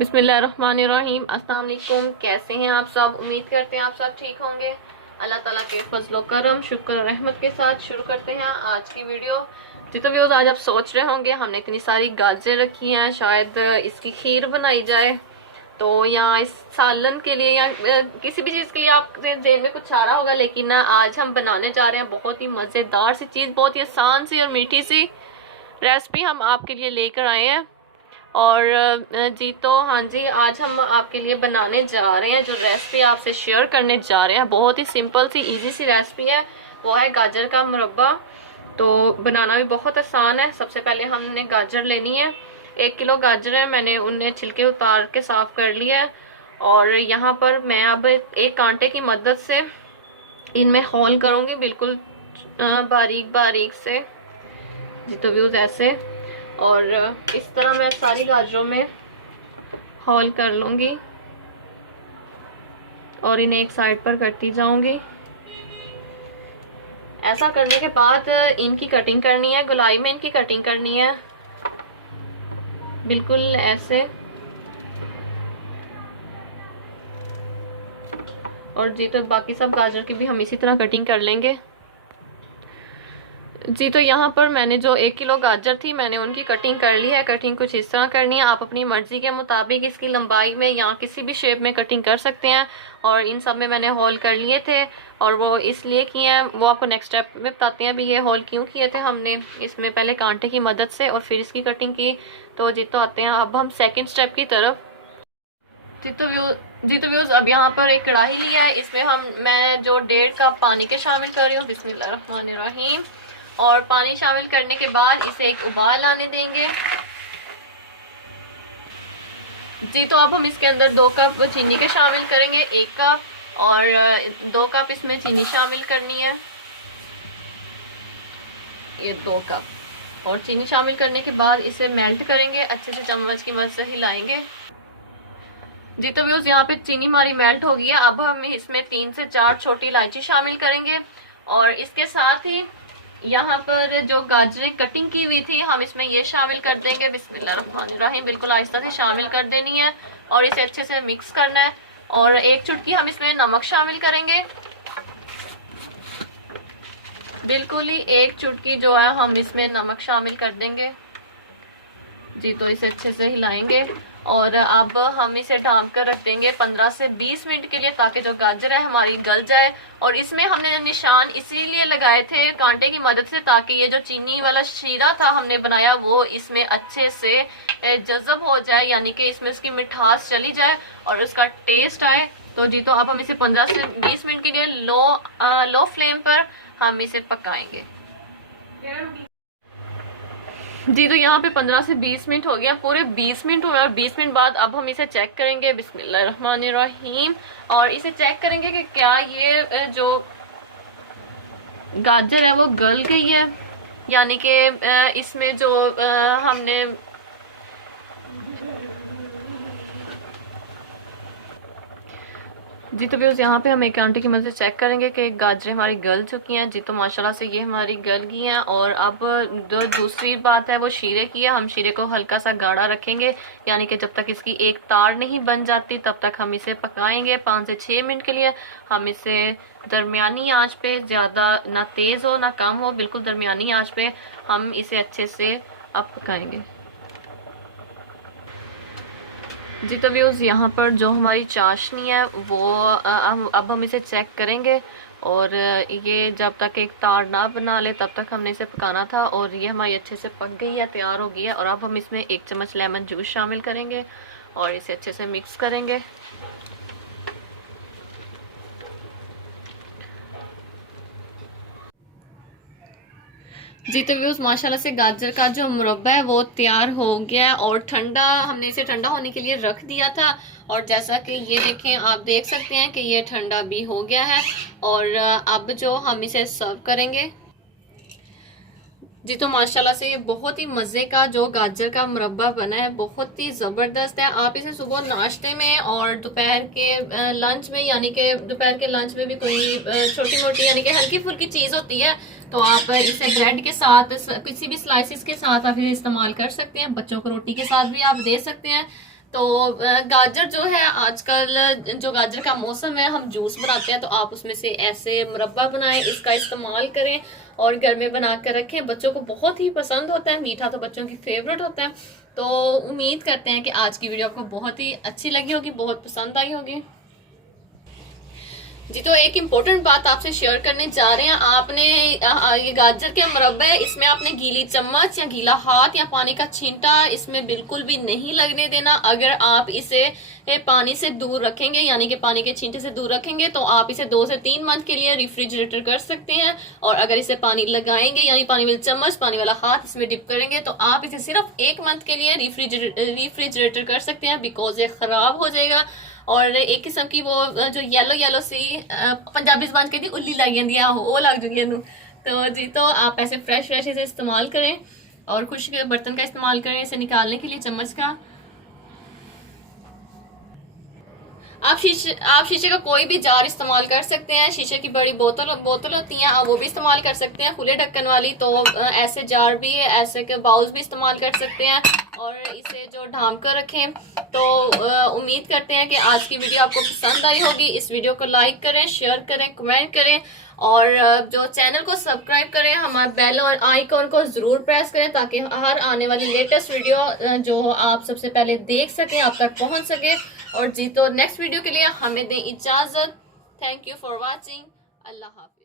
बिस्मिल्लाहिर्रहमानिर्रहीम। अस्सलाम वालेकुम। कैसे हैं आप सब? उम्मीद करते हैं आप सब ठीक होंगे। अल्लाह ताला के फजल करम शुक्र और रहमत के साथ शुरू करते हैं आज की वीडियो। तो व्यूज़, आज आप सोच रहे होंगे हमने इतनी सारी गाजर रखी हैं, शायद इसकी खीर बनाई जाए, तो या इस सालन के लिए या किसी भी चीज़ के लिए आपके जेहन में कुछ आ रहा होगा। लेकिन आज हम बनाने जा रहे हैं बहुत ही मज़ेदार सी चीज़, बहुत ही आसान सी और मीठी सी रेसिपी हम आपके लिए लेकर आए हैं। और जी तो हाँ जी, आज हम आपके लिए बनाने जा रहे हैं, जो रेसिपी आपसे शेयर करने जा रहे हैं, बहुत ही सिंपल सी इजी सी रेसिपी है। वो है गाजर का मुरब्बा। तो बनाना भी बहुत आसान है। सबसे पहले हमने गाजर लेनी है। 1 किलो गाजर है, मैंने उन्हें छिलके उतार के साफ कर लिया है। और यहाँ पर मैं अब एक कांटे की मदद से इनमें होल करूँगी, बिल्कुल बारीक बारीक से। जी तो व्यूज़ ऐसे, और इस तरह मैं सारी गाजरों में होल कर लूँगी और इन्हें एक साइड पर करती जाऊँगी। ऐसा करने के बाद इनकी कटिंग करनी है, गोलाई में इनकी कटिंग करनी है, बिल्कुल ऐसे। और जी तो बाकी सब गाजर की भी हम इसी तरह कटिंग कर लेंगे। जी तो यहाँ पर मैंने जो 1 किलो गाजर थी, मैंने उनकी कटिंग कर ली है। कटिंग कुछ इस तरह करनी है, आप अपनी मर्जी के मुताबिक इसकी लंबाई में या किसी भी शेप में कटिंग कर सकते हैं। और इन सब में मैंने होल कर लिए थे, और वो इसलिए किए हैं, वो आपको नेक्स्ट स्टेप में बताते हैं। अभी ये होल क्यों किए थे हमने, इसमें पहले कांटे की मदद से और फिर इसकी कटिंग की। तो जी तो आते हैं अब हम सेकेंड स्टेप की तरफ। जी तो व्यूज़, अब यहाँ पर एक कढ़ाई लिया है, इसमें मैं जो 1.5 कप पानी के शामिल कर रही हूँ। बिस्मिल्लाहिर्रहमानिर्रहीम। और पानी शामिल करने के बाद इसे एक उबाल आने देंगे। जी तो अब हम इसके अंदर 2 कप चीनी के शामिल करेंगे, 1 कप, और 2 कप इसमें चीनी शामिल करनी है, ये 2 कप। और चीनी शामिल करने के बाद इसे मेल्ट करेंगे, अच्छे से चम्मच की मदद से हिलाएंगे। जी तो व्यूज़, यहाँ पे चीनी हमारी मेल्ट हो गई है। अब हम इसमें 3 से 4 छोटी इलायची शामिल करेंगे, और इसके साथ ही यहाँ पर जो गाजरें कटिंग की हुई थी हम इसमें ये शामिल कर देंगे। बिस्मिल्लाहिर्रहमानिर्रहीम, बिल्कुल आहिस्ता से शामिल कर देनी है और इसे अच्छे से मिक्स करना है। और 1 चुटकी हम इसमें नमक शामिल करेंगे, बिल्कुल ही 1 चुटकी जो है हम इसमें नमक शामिल कर देंगे। जी तो इसे अच्छे से हिलाएंगे, और अब हम इसे ढाँप कर रख देंगे 15 से 20 मिनट के लिए, ताकि जो गाजर है हमारी गल जाए। और इसमें हमने निशान इसीलिए लगाए थे कांटे की मदद से, ताकि ये जो चीनी वाला शीरा था हमने बनाया वो इसमें अच्छे से जज़ब हो जाए, यानी कि इसमें उसकी मिठास चली जाए और उसका टेस्ट आए। तो जी तो अब हम इसे 15 से 20 मिनट के लिए लो फ्लेम पर हम इसे पकाएंगे। जी तो यहाँ पे 15 से 20 मिनट हो गया, पूरे 20 मिनट हुए, और 20 मिनट बाद अब हम इसे चेक करेंगे। बिस्मिल्लाहिर्रहमानिर्रहीम। और इसे चेक करेंगे कि क्या ये जो गाजर है वो गल गई है, यानी कि इसमें जो हमने जी तो व्यूज़, यहाँ पे हम एक कांटे की मदद से चेक करेंगे कि गाजरें हमारी गल चुकी हैं। जी तो माशाल्लाह से ये हमारी गल गई हैं। और अब जो दूसरी बात है वो शीरे की है। हम शीरे को हल्का सा गाढ़ा रखेंगे, यानी कि जब तक इसकी एक तार नहीं बन जाती तब तक हम इसे पकाएंगे 5 से 6 मिनट के लिए। हम इसे दरमियानी आंच पे, ज़्यादा ना तेज़ हो ना कम हो, बिल्कुल दरमियानी आंच पे हम इसे अच्छे से अब पकाएंगे। जी तो व्यूज़, यहाँ पर जो हमारी चाशनी है वो अब हम इसे चेक करेंगे, और ये जब तक एक तार ना बना ले तब तक हमने इसे पकाना था। और ये हमारी अच्छे से पक गई है, तैयार हो गई है। और अब हम इसमें 1 चम्मच लेमन जूस शामिल करेंगे और इसे अच्छे से मिक्स करेंगे। जी तो व्यूज़, माशाल्लाह से गाजर का जो मुरब्बा है वो तैयार हो गया है, और ठंडा, हमने इसे ठंडा होने के लिए रख दिया था। और जैसा कि ये देखें, आप देख सकते हैं कि ये ठंडा भी हो गया है। और अब जो हम इसे सर्व करेंगे। जी तो माशाल्लाह से ये बहुत ही मज़े का जो गाजर का मुरब्बा बना है, बहुत ही ज़बरदस्त है। आप इसे सुबह नाश्ते में और दोपहर के लंच में, यानी कि दोपहर के लंच में भी कोई छोटी मोटी यानी कि हल्की फुल्की चीज़ होती है, तो आप इसे ब्रेड के साथ, किसी भी स्लाइसिस के साथ आप इसे इस्तेमाल कर सकते हैं। बच्चों को रोटी के साथ भी आप दे सकते हैं। तो गाजर जो है आजकल जो गाजर का मौसम है, हम जूस बनाते हैं, तो आप उसमें से ऐसे मुरब्बा बनाएं, इसका इस्तेमाल करें और घर में बना कर रखें। बच्चों को बहुत ही पसंद होता है, मीठा तो बच्चों की फेवरेट होता है। तो उम्मीद करते हैं कि आज की वीडियो आपको बहुत ही अच्छी लगी होगी, बहुत पसंद आई होगी जी। तो एक इम्पोर्टेंट बात आपसे शेयर करने जा रहे हैं। आपने ये गाजर के मुरब्बे, इसमें आपने गीली चम्मच या गीला हाथ या पानी का छींटा इसमें बिल्कुल भी नहीं लगने देना। अगर आप इसे पानी से दूर रखेंगे, यानी कि पानी के छींटे से दूर रखेंगे, तो आप इसे 2 से 3 मंथ के लिए रेफ्रिजरेटर कर सकते हैं। और अगर इसे पानी लगाएंगे, यानी पानी वाली चम्मच, पानी वाला हाथ इसमें डिप करेंगे, तो आप इसे सिर्फ 1 मंथ के लिए रेफ्रिजरेटर कर सकते हैं, बिकॉज ये खराब हो जाएगा। और एक किस्म की वो जो येलो येलो सी पंजाबी जबान कहती उल्ली लग जाती है, वो लग जाएगी इनू। तो जी, तो आप ऐसे फ्रेश इसे इस्तेमाल करें और खुश्क बर्तन का इस्तेमाल करें इसे निकालने के लिए, चम्मच का। आप शीशे का कोई भी जार इस्तेमाल कर सकते हैं। शीशे की बड़ी बोतल होती हैं, आप वो भी इस्तेमाल कर सकते हैं, खुले ढक्कन वाली। तो ऐसे जार भी, ऐसे के बाउल्स भी इस्तेमाल कर सकते हैं और इसे जो ढांप कर रखें। तो उम्मीद करते हैं कि आज की वीडियो आपको पसंद आई होगी। इस वीडियो को लाइक करें, शेयर करें, कमेंट करें और जो चैनल को सब्सक्राइब करें, हमारे बेल और आइकॉन को जरूर प्रेस करें, ताकि हर आने वाली लेटेस्ट वीडियो जो आप सबसे पहले देख सकें, आप तक पहुंच सके। और जी, तो नेक्स्ट वीडियो के लिए हमें दें इजाजत। Thank you for watching. Allah Hafiz.